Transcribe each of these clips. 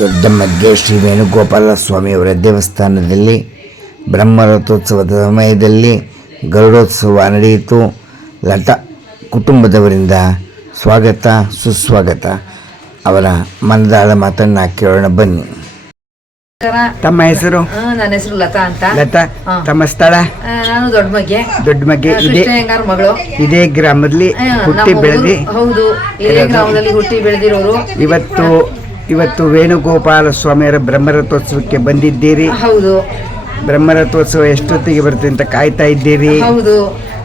ದೊಡ್ಡಮ್ಮಗೆ ಶ್ರೀ ವೇಣುಗೋಪಾಲ ಸ್ವಾಮಿಯವರ ದೇವಸ್ಥಾನದಲ್ಲಿ ಬ್ರಹ್ಮರಥೋತ್ಸವದ ಸಮಯದಲ್ಲಿ ಗರುಡೋತ್ಸವ ನಡೆಯಿತು. ಲತಾ ಕುಟುಂಬದವರಿಂದ ಸ್ವಾಗತ ಸುಸ್ವಾಗತ. ಅವರ ಮನದಾಳ ಮಾತನ್ನ ಕೇಳೋಣ ಬನ್ನಿ. ತಮ್ಮ ಹೆಸರು? ನನ್ನ ಹೆಸರು ಲತಾ ಅಂತ. ಲತಾ, ತಮ್ಮ ಸ್ಥಳ? ನಾನು ದೊಡ್ಡಮಗೆ ಮಗಳು. ಇದೇ ಗ್ರಾಮದಲ್ಲಿ ಹುಟ್ಟಿ ಬೆಳೆದಿ? ಹೌದು, ಇದೇ ಗ್ರಾಮದಲ್ಲಿ ಹುಟ್ಟಿ ಬೆಳೆದಿರೋರು. ಇವತ್ತು ವೇಣುಗೋಪಾಲ ಸ್ವಾಮಿಯವರ ಬ್ರಹ್ಮರಥೋತ್ಸವಕ್ಕೆ ಬಂದಿದ್ದೀರಿ. ಹೌದು. ಬ್ರಹ್ಮರಥೋತ್ಸವ ಎಷ್ಟೊತ್ತಿಗೆ ಬರುತ್ತೆ ಅಂತ ಕಾಯ್ತಾ ಇದ್ದೀರಿ? ಹೌದು.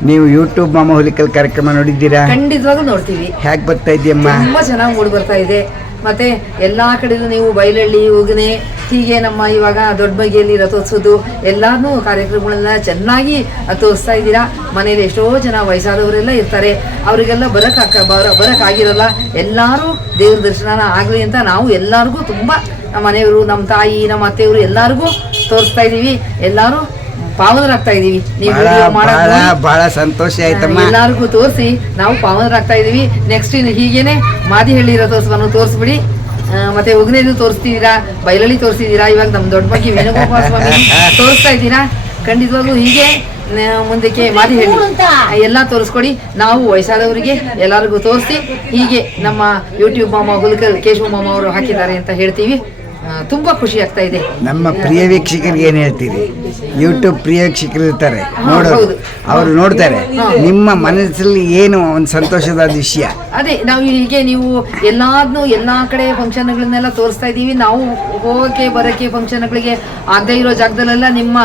ನೀವು ಯೂಟ್ಯೂಬ್ ಮಾಮ ಹುಲಿಕಲ್ ಕಾರ್ಯಕ್ರಮ ನೋಡಿದ್ದೀರಾ? ಖಂಡಿತವಾಗೂ ನೋಡ್ತೀವಿ. ಹೇಗೆ ಬರ್ತಾ ಇದೆಯಮ್ಮ? ತುಂಬಾ ಚೆನ್ನಾಗಿ ಮೂಡಿ ಬರ್ತಾ ಇದೆ. ಮತ್ತೆ ಎಲ್ಲಾ ಕಡೆಯೂ ನೀವು ಬೈಲಹಳ್ಳಿ, ಉಗನೆ, ಹೀಗೆ ನಮ್ಮ ಇವಾಗ ದೊಡ್ಡಮಗಿಯಲ್ಲಿ ರಥೋತ್ಸವದ್ದು ಎಲ್ಲಾನು ಕಾರ್ಯಕ್ರಮಗಳನ್ನ ಚೆನ್ನಾಗಿ ತೋರಿಸ್ತಾ ಇದ್ದೀರಾ. ಮನೇಲಿ ಎಷ್ಟೋ ಜನ ವಯಸ್ಸಾದವರೆಲ್ಲ ಇರ್ತಾರೆ, ಅವರಿಗೆಲ್ಲ ಬರಕ್ಕಾಗಿರಲ್ಲ. ಎಲ್ಲರೂ ದೇವ್ರ ದರ್ಶನ ಆಗಲಿ ಅಂತ ನಾವು ಎಲ್ಲರಿಗೂ ತುಂಬ ನಮ್ಮ ಮನೆಯವರು, ನಮ್ಮ ತಾಯಿ, ನಮ್ಮ ಅತ್ತೆಯವರು ಎಲ್ಲರಿಗೂ ತೋರಿಸ್ತಾ ಇದ್ದೀವಿ. ಎಲ್ಲರೂ ಪಾವನರಾಗ್ತಾ ಇದೀವಿ. ಬಹಳ ಸಂತೋಷ ಆಯ್ತಮ್ಮ. ಎಲ್ಲರಿಗೂ ತೋರಿಸಿ ನಾವು ಪಾವನರಾಗ್ತಾ ಇದೀವಿ. ನೆಕ್ಸ್ಟ್ ಹೀಗೇನೆ ಮಾದಿಹಳ್ಳಿ ರಥೋತ್ಸವನು ತೋರಿಸ್ಬಿಡಿ. ಮತ್ತೆ ಉಗ್ನೇದು ತೋರಿಸ್ತಿದ್ದೀರಾ, ಬೈಲಳ್ಳಿ ತೋರಿಸ್ತಿದ್ದೀರಾ, ಇವಾಗ ನಮ್ಮ ದೊಡ್ಡಮಗಿ ವೇಣುಗೋಪಾಲ ಸ್ವಾಮಿ ತೋರಿಸ್ತಾ ಇದ್ದೀರಾ. ಖಂಡಿತವಾಗೂ ಹೀಗೆ ಮುಂದಕ್ಕೆ ಮಾದಿಹಳ್ಳಿ ಎಲ್ಲ ತೋರಿಸ್ಕೊಡಿ. ನಾವು ವಯಸ್ಸಾದವರಿಗೆ ಎಲ್ಲರಿಗೂ ತೋರಿಸಿ ಹೀಗೆ ನಮ್ಮ ಯೂಟ್ಯೂಬ್ ಮಾಮ ಹುಲಿಕಲ್ ಕೇಶವ ಮಾಮ ಅವರು ಹಾಕಿದ್ದಾರೆ ಅಂತ ಹೇಳ್ತೀವಿ. ತುಂಬಾ ಖುಷಿ ಆಗ್ತಾ ಇದೆ. ನಮ್ಮ ಪ್ರಿಯ ವೀಕ್ಷಕರಿಗೆ ಏನ್ ಹೇಳ್ತೀರಿ? ಯೂಟ್ಯೂಬ್ ಪ್ರಿಯ ವೀಕ್ಷಕರು ಇರ್ತಾರೆ, ನೋಡೋದು, ಅವರು ನೋಡ್ತಾರೆ. ನಿಮ್ಮ ಮನಸ್ಸಲ್ಲಿ ಏನು ಒಂದು ಸಂತೋಷದ ವಿಷಯ? ಅದೇ ನಾವು ಹೀಗೆ ನೀವು ಎಲ್ಲಾ ಕಡೆ ಫಂಕ್ಷನ್ಗಳನ್ನೆಲ್ಲ ತೋರಿಸ್ತಾ ಇದ್ದೀವಿ. ನಾವು ಹೋಗಕ್ಕೆ ಬರಕ್ಕೆ ಫಂಕ್ಷನ್ಗಳಿಗೆ ಆಗದೆ ಇರೋ ಜಾಗದಲ್ಲೆಲ್ಲ ನಿಮ್ಮ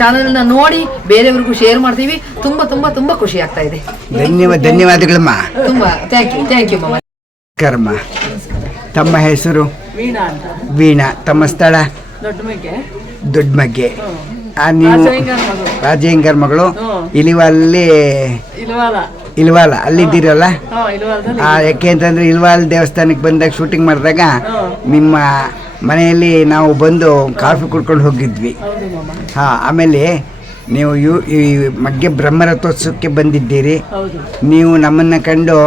ಚಾನಲ್ನ ನೋಡಿ ಬೇರೆಯವ್ರಿಗೂ ಶೇರ್ ಮಾಡ್ತೀವಿ. ತುಂಬಾ ತುಂಬಾ ತುಂಬಾ ಖುಷಿ ಆಗ್ತಾ ಇದೆ. ಧನ್ಯವಾದಗಳಮ್ಮ. ತುಂಬಾ ಥ್ಯಾಂಕ್ ಯು ಮಾಮ. ಕರ್ಮ. ತಮ್ಮ ಹೆಸರು? ವೀಣಾ ಅಂತ. ವೀಣಾ. ತಮ್ಮ ಸ್ಥಳ? ದೊಡ್ಡಮಗೆ. ನೀವು ರಾಜೇಂಗರ್ ಮಗಳು. ಇಲ್ವಾಲ ಅಲ್ಲಿದ್ದೀರಲ್ಲ? ಯಾಕೆ ಅಂತಂದ್ರೆ ಇಲ್ವಾಲ್ ದೇವಸ್ಥಾನಕ್ಕೆ ಬಂದಾಗ ಶೂಟಿಂಗ್ ಮಾಡಿದಾಗ ನಿಮ್ಮ ಮನೆಯಲ್ಲಿ ನಾವು ಬಂದು ಕಾಫಿ ಕುಡ್ಕೊಂಡು ಹೋಗಿದ್ವಿ. ಆಮೇಲೆ ನೀವು ಈ ಮಗ್ಗೆ ಬ್ರಹ್ಮರಥೋತ್ಸವಕ್ಕೆ ಬಂದಿದ್ದೀರಿ. ನೀವು ನಮ್ಮನ್ನು ಕಂಡು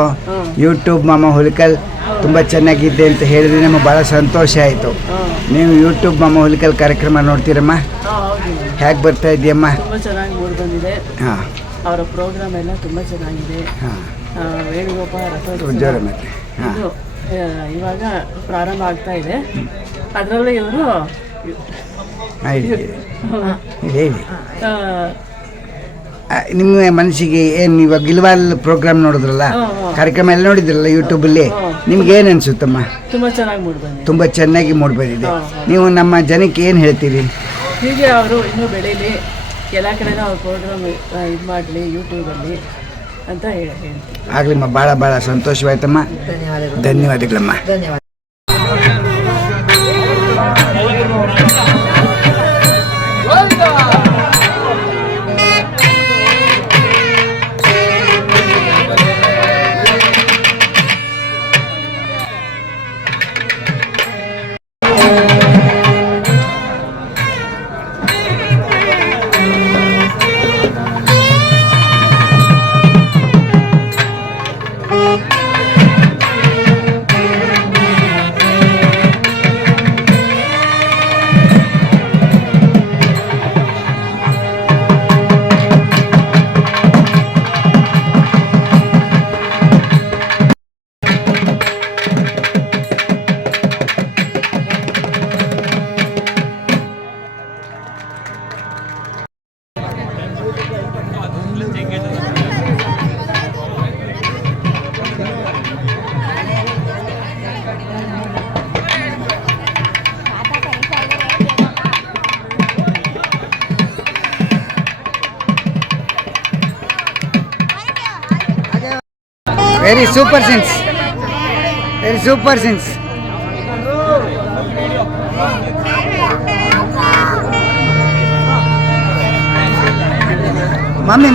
ಯೂಟ್ಯೂಬ್ ಮಾಮ ಹುಲಿಕಲ್ ತುಂಬ ಚೆನ್ನಾಗಿದೆ ಅಂತ ಹೇಳಿದ್ರೆ ನಮಗೆ ಭಾಳ ಸಂತೋಷ ಆಯಿತು. ನೀವು ಯೂಟ್ಯೂಬ್ ಮಾಮ ಹುಲಿಕಲ್ ಕಾರ್ಯಕ್ರಮ ನೋಡ್ತೀರಮ್ಮ? ಹೇಗೆ ಬರ್ತಾ ಇದೆಯಮ್ಮ? ತುಂಬ ಚೆನ್ನಾಗಿ ಮೂಡಿ ಬಂದಿದೆ. ಹಾಂ, ಅವರ ಪ್ರೋಗ್ರಾಮ್ ಎಲ್ಲ ತುಂಬ ಚೆನ್ನಾಗಿದೆ. ಹಾಂ, ವೇಣುಗೋಪಾಲ ರಥೋತ್ಸವ ಇದು ಇವಾಗ ಪ್ರಾರಂಭ ಆಗ್ತಾ ಇದೆ. ಅದರಲ್ಲೂ ಇವರು ಹೇಳಿ ನಿಮ್ಮ ಮನಸ್ಸಿಗೆ ಏನು ಇವಾಗ ಇಲ್ವಾಲ್ ಪ್ರೋಗ್ರಾಮ್ ನೋಡಿದ್ರಲ್ಲ, ಕಾರ್ಯಕ್ರಮ ಎಲ್ಲ ನೋಡಿದ್ರಲ್ಲ ಯೂಟ್ಯೂಬಲ್ಲಿ, ನಿಮ್ಗೆ ಏನು ಅನಿಸುತ್ತಮ್ಮ? ತುಂಬ ಚೆನ್ನಾಗಿ ಮೂಡಿ ಬಂದಿದೆ. ತುಂಬ ಚೆನ್ನಾಗಿ ಮೂಡಿ ಬಂದಿದೆ. ನೀವು ನಮ್ಮ ಜನಕ್ಕೆ ಏನು ಹೇಳ್ತೀರಿ? ಹೀಗೆ ಅವರು ಇನ್ನೂ ಬೆಳೀಲಿ, ಎಲ್ಲ ಕಡೆನೂ ಅವ್ರ ಪ್ರೋಗ್ರಾಮ್ ಇದು ಮಾಡಲಿ ಯೂಟ್ಯೂಬಲ್ಲಿ ಅಂತ ಹೇಳ್ತೀವಿ. ಆಗಲಿಮ್ಮ, ಭಾಳ ಭಾಳ ಸಂತೋಷವಾಯ್ತಮ್ಮ. ಧನ್ಯವಾದಗಳಮ್ಮ. ಧನ್ಯವಾದ. Very super scenes. Very super scenes. Mami.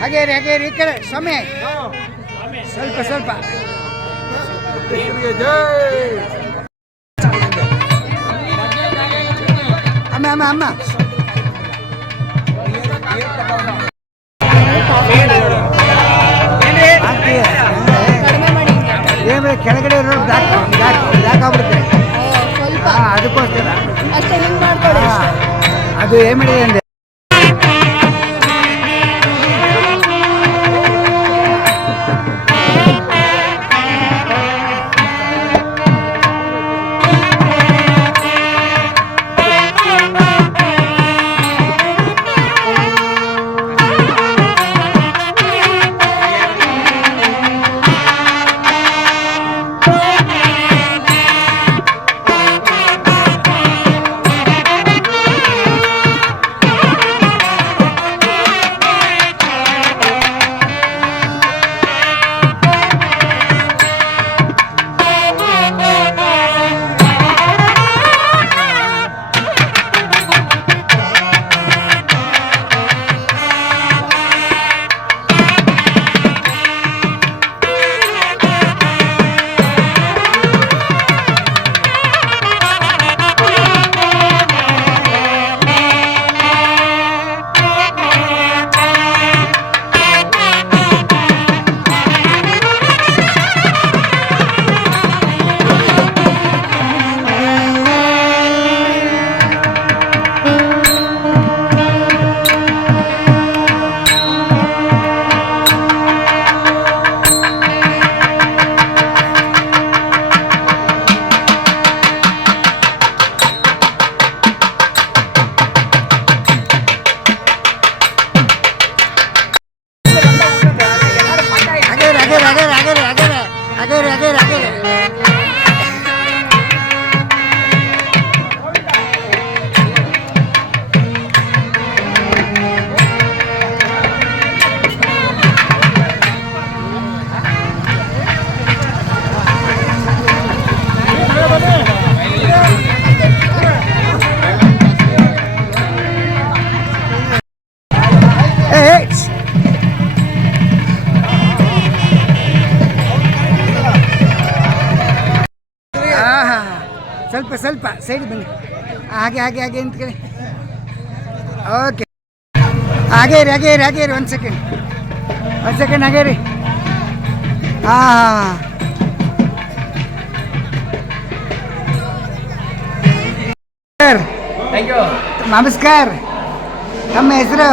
ಹಾಗೆ ಈ ಕಡೆ ಸ್ವಾಮಿ ಸ್ವಲ್ಪ ಅಮ್ಮ ಅಮ್ಮ ಏನ್ರಿ ಕೆಳಗಡೆ ಬ್ಲ್ಯಾಕ್ ಆಗ್ಬಿಡುತ್ತೆ ಅದಕ್ಕೋಸ್ಕರ ಅದು ಏನು ಮಾಡಿದೆ ಅಂದರೆ ಸ್ವಲ್ಪ ಸೈಡ್ ಬನ್ನಿ ಹಾಗೆ ನಿಂತ್ಕೊಳ್ಳಿ ಓಕೆ ಹಾಗೇ ರೀ ಒಂದು ಸೆಕೆಂಡ್ ಹಾಗೇ ರೀ ಸರ್ ನಮಸ್ಕಾರ ತಮ್ಮ ಹೆಸರು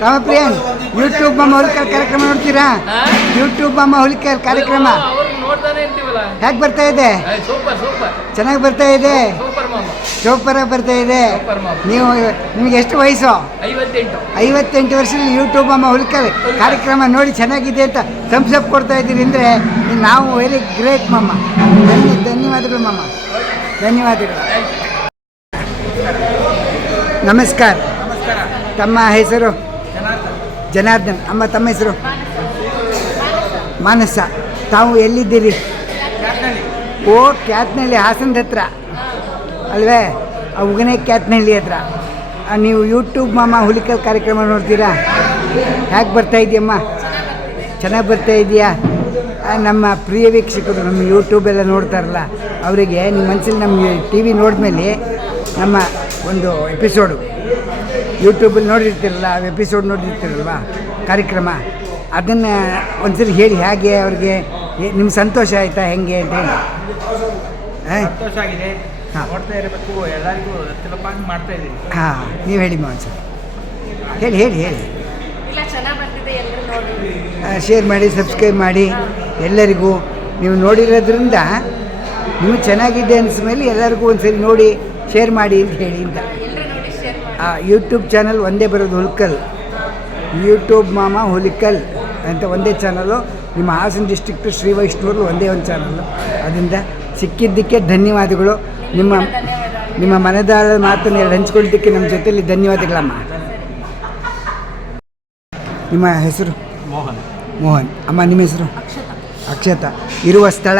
ರಾಮಪ್ರಿಯನ್ ಯೂಟ್ಯೂಬ್ ಮಾಮ ಹುಲಿಕಲ್ ಕಾರ್ಯಕ್ರಮ ನೋಡ್ತೀರಾ ಯೂಟ್ಯೂಬ್ ಮಾಮ ಹುಲಿಕಲ್ ಕಾರ್ಯಕ್ರಮ ಹೇಗೆ ಬರ್ತಾ ಇದೆ ಚೆನ್ನಾಗಿ ಬರ್ತಾ ಇದೆ ಸೂಪರ್ ಆಗಿ ಬರ್ತಾ ಇದೆ ನೀವು ನಿಮಗೆ ಎಷ್ಟು ವಯಸ್ಸು 58 ವರ್ಷದಲ್ಲಿ ಯೂಟ್ಯೂಬ್ ಮಾಮ ಹುಲಿಕಲ್ ಕಾರ್ಯಕ್ರಮ ನೋಡಿ ಚೆನ್ನಾಗಿದೆ ಅಂತ ಥಮ್ಸ್ ಅಪ್ ಕೊಡ್ತಾ ಇದ್ದೀರಿ ಅಂದರೆ ನಾವು ವೆರಿ ಗ್ರೇಟ್ ಮಾಮ ಧನ್ಯವಾದಗಳು ಮಾಮ ಧನ್ಯವಾದಗಳು ನಮಸ್ಕಾರ ತಮ್ಮ ಹೆಸರು ಜನಾರ್ದನ್ ಅಮ್ಮ ತಮ್ಮ ಹೆಸರು ಮಾನಸ ತಾವು ಎಲ್ಲಿದ್ದೀರಿ ಓ ಕ್ಯಾತ್ನಹಳ್ಳಿ ಹಾಸನದ ಹತ್ರ ಅಲ್ವೇ ಆ ಉಗನೆ ಕ್ಯಾತ್ನಹಳ್ಳಿ ಹತ್ರ ನೀವು ಯೂಟ್ಯೂಬ್ ಮಾಮ ಹುಲಿಕಲ್ ಕಾರ್ಯಕ್ರಮ ನೋಡ್ತೀರಾ ಹೇಗೆ ಬರ್ತಾ ಇದೆಯಮ್ಮ ಚೆನ್ನಾಗಿ ಬರ್ತಾ ಇದೆಯಾ ನಮ್ಮ ಪ್ರಿಯ ವೀಕ್ಷಕರು ನಮ್ಮ ಯೂಟ್ಯೂಬೆಲ್ಲ ನೋಡ್ತಾರಲ್ಲ ಅವರಿಗೆ ನಿಮ್ಮ ಮನಸ್ಸಲ್ಲಿ ನಮ್ಮ ಟಿ ವಿ ನೋಡಿದ್ಮೇಲೆ ನಮ್ಮ ಒಂದು ಎಪಿಸೋಡು ಯೂಟ್ಯೂಬಲ್ಲಿ ನೋಡಿರ್ತೀರಲ್ಲ ಆ ಎಪಿಸೋಡ್ ನೋಡಿರ್ತೀರಲ್ವ ಕಾರ್ಯಕ್ರಮ ಅದನ್ನು ಒಂದ್ಸರಿ ಹೇಳಿ ಹೇಗೆ ಅವ್ರಿಗೆ ನಿಮ್ಗೆ ಸಂತೋಷ ಆಯಿತಾ ಹೆಂಗೆ ಅಂತ ಹೇಳಿ ಸಂತೋಷ ಆಗಿದೆ ನೋಡ್ತಾ ಇರಬೇಕು ಎಲ್ಲರಿಗೂ ಸುಲಭವಾಗಿ ಮಾಡ್ತಾ ಇದ್ದೀವಿ ನೀವು ಹೇಳಿ ಒಂದ್ಸರಿ ಹೇಳಿ ಶೇರ್ ಮಾಡಿ ಸಬ್ಸ್ಕ್ರೈಬ್ ಮಾಡಿ ಎಲ್ಲರಿಗೂ ನೀವು ನೋಡಿರೋದ್ರಿಂದ ನೀವು ಚೆನ್ನಾಗಿದೆ ಅನಿಸ್ಮೇಲೆ ಎಲ್ಲರಿಗೂ ಒಂದ್ಸರಿ ನೋಡಿ ಶೇರ್ ಮಾಡಿ ಅಂತ ಹೇಳಿ ಅಂತ ಯೂಟ್ಯೂಬ್ ಚಾನಲ್ ಒಂದೇ ಬರೋದು ಹುಲಿಕಲ್ ಯೂಟ್ಯೂಬ್ ಮಾಮ ಹುಲಿಕಲ್ ಅಂತ ಒಂದೇ ಚಾನಲು ನಿಮ್ಮ ಹಾಸನ ಡಿಸ್ಟ್ರಿಕ್ಟು ಶ್ರೀ ವೈಷ್ಣವರು ಒಂದೇ ಒಂದು ಚಾನಲ್ಲು ಅದರಿಂದ ಸಿಕ್ಕಿದ್ದಕ್ಕೆ ಧನ್ಯವಾದಗಳು ನಿಮ್ಮ ಮನದಾಳ ಮಾತನ್ನು ಹಂಚ್ಕೊಳ್ಳೋದಕ್ಕೆ ನಮ್ಮ ಜೊತೆಯಲ್ಲಿ ಧನ್ಯವಾದಗಳಮ್ಮ ನಿಮ್ಮ ಹೆಸರು ಮೋಹನ್ ಅಮ್ಮ ನಿಮ್ಮ ಹೆಸರು ಅಕ್ಷತಾ ಇರುವ ಸ್ಥಳ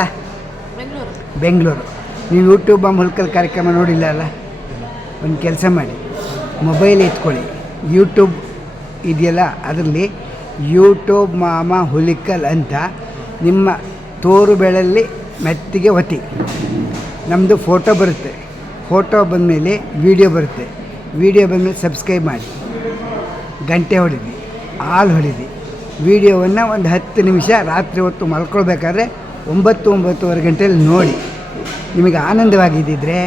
ಬೆಂಗಳೂರು ನೀವು ಯೂಟ್ಯೂಬ್ ಮಾಮ ಹುಲಿಕಲ್ ಕಾರ್ಯಕ್ರಮ ನೋಡಿಲ್ಲ ಅಲ್ಲ ಒಂದು ಕೆಲಸ ಮಾಡಿ ಮೊಬೈಲ್ ಎತ್ಕೊಳ್ಳಿ ಯೂಟ್ಯೂಬ್ ಇದೆಯಲ್ಲ ಅದರಲ್ಲಿ ಯೂಟ್ಯೂಬ್ ಮಾಮ ಹುಲಿಕಲ್ ಅಂತ ನಿಮ್ಮ ತೋರು ಬೆಳಲ್ಲಿ ಮೆತ್ತಿಗೆ ಒತ್ತಿ. ನಮ್ಮದು ಫೋಟೋ ಬರುತ್ತೆ, ಫೋಟೋ ಬಂದಮೇಲೆ ವೀಡಿಯೋ ಬರುತ್ತೆ, ವೀಡಿಯೋ ಬಂದಮೇಲೆ ಸಬ್ಸ್ಕ್ರೈಬ್ ಮಾಡಿ, ಗಂಟೆ ಹೊಡಿರಿ, ಹಾಲು ಹೊಡಿರಿ. ವೀಡಿಯೋವನ್ನು ಒಂದು 10 ನಿಮಿಷ ರಾತ್ರಿ ಹೊತ್ತು ಮಲ್ಕೊಳ್ಬೇಕಾದ್ರೆ 9-9:30 ಗಂಟೆಯಲ್ಲಿ ನೋಡಿ. ನಿಮಗೆ ಆನಂದವಾಗಿದ್ದಿದ್ರೆ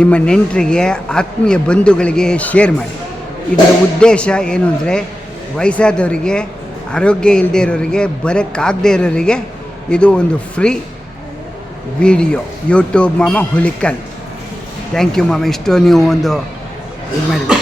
ನಿಮ್ಮ ನೆಂಟರಿಗೆ, ಆತ್ಮೀಯ ಬಂಧುಗಳಿಗೆ ಶೇರ್ ಮಾಡಿ. ಇದರ ಉದ್ದೇಶ ಏನು ಅಂದರೆ ವಯಸ್ಸಾದವರಿಗೆ, ಆರೋಗ್ಯ ಇಲ್ಲದೆ ಇರೋರಿಗೆ, ಬರೋಕ್ಕಾಗದೇ ಇರೋರಿಗೆ ಇದು ಒಂದು ಫ್ರೀ ವಿಡಿಯೋ. ಯೂಟ್ಯೂಬ್ ಮಾಮ ಹುಲಿಕಲ್. ಥ್ಯಾಂಕ್ ಯು ಮಾಮ, ಇಷ್ಟು ನೀವು ಒಂದು ಇದು ಮಾಡಿದ್ದೀವಿ.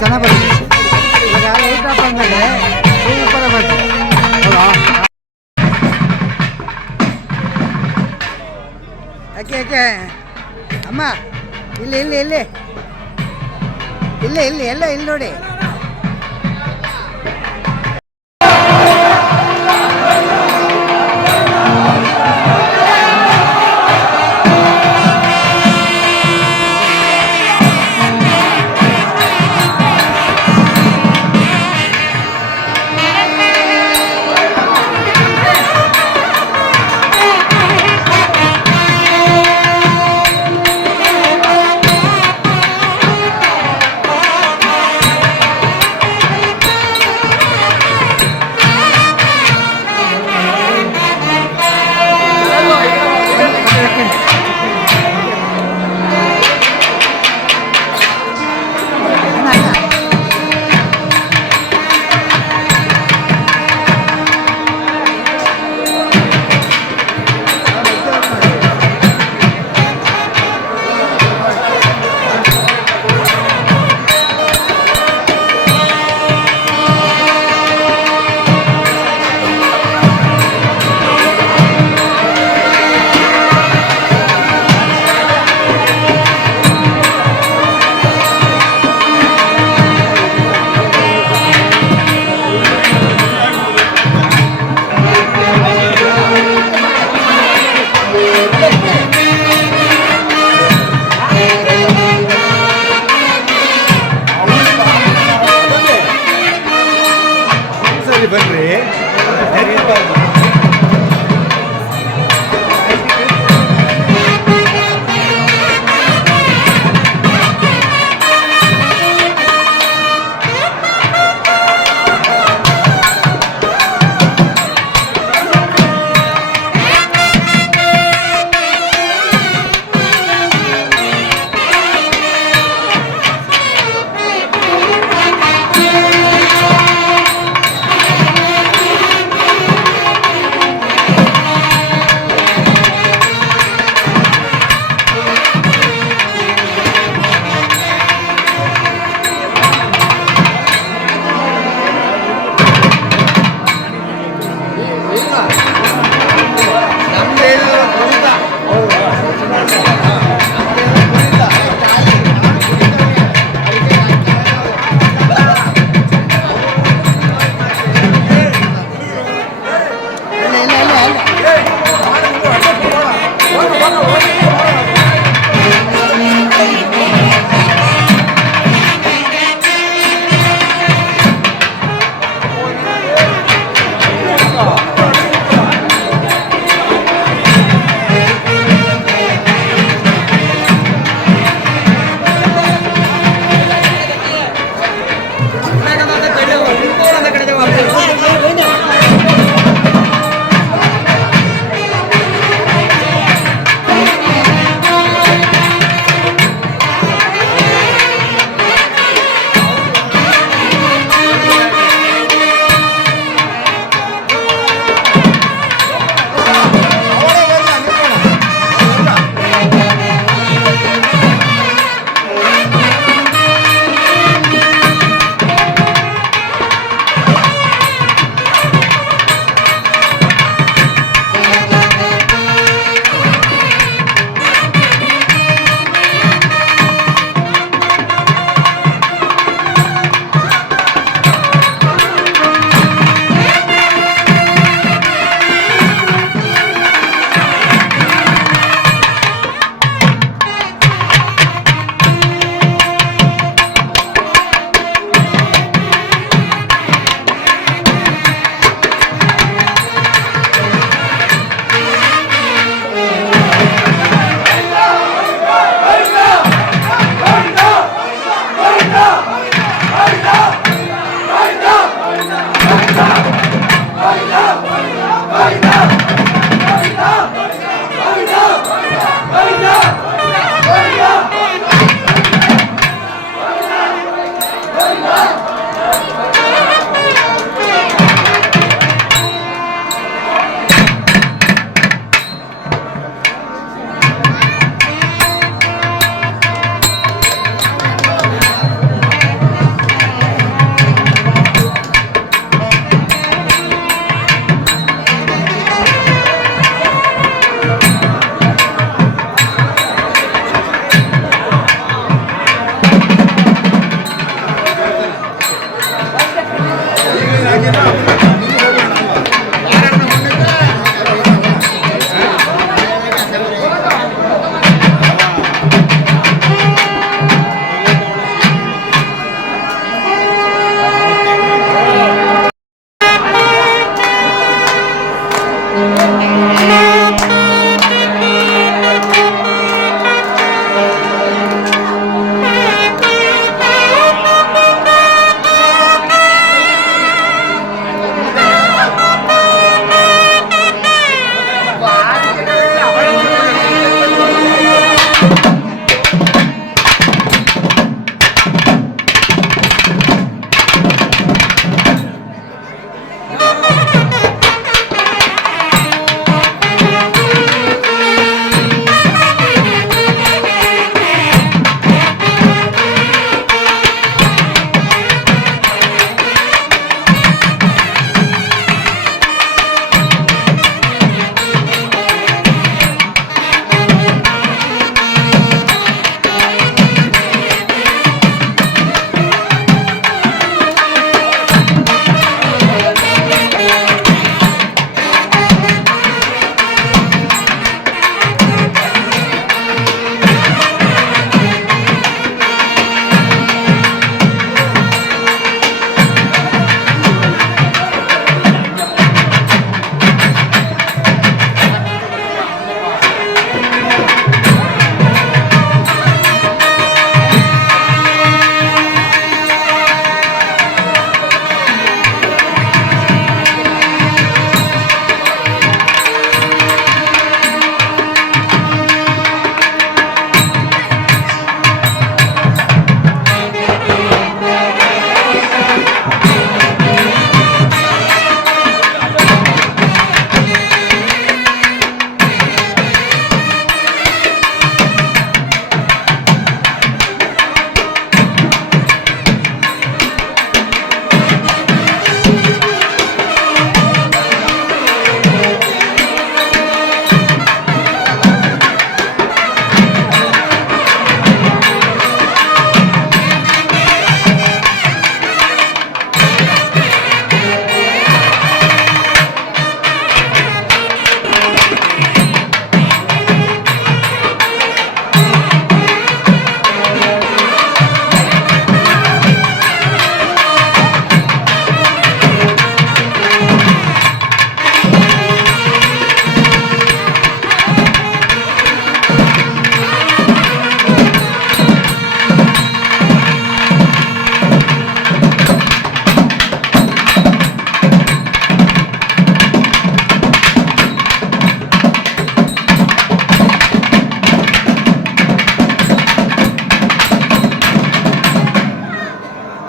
ಚೆನ್ನಾಗಿ ಬಂದರೆ ಸೂಪರ್ ಬರ್ತದೆ. ಯಾಕೆ ಅಮ್ಮ ಇಲ್ಲಿ ಇಲ್ಲಿ ಇಲ್ಲಿ ಇಲ್ಲಿ ಇಲ್ಲಿ ಎಲ್ಲ ಇಲ್ಲಿ ನೋಡಿ.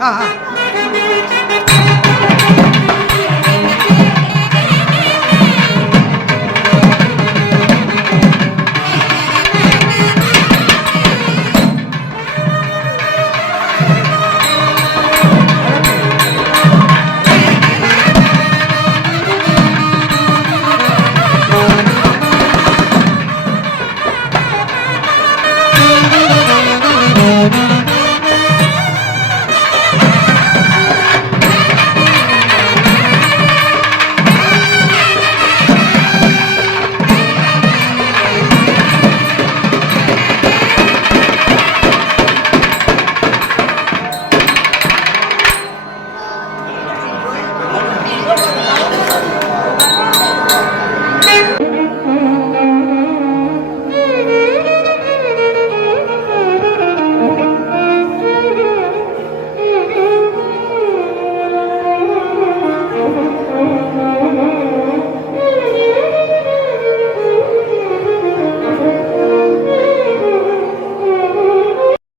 ಹಾಂ ಹಾಂ Thank you.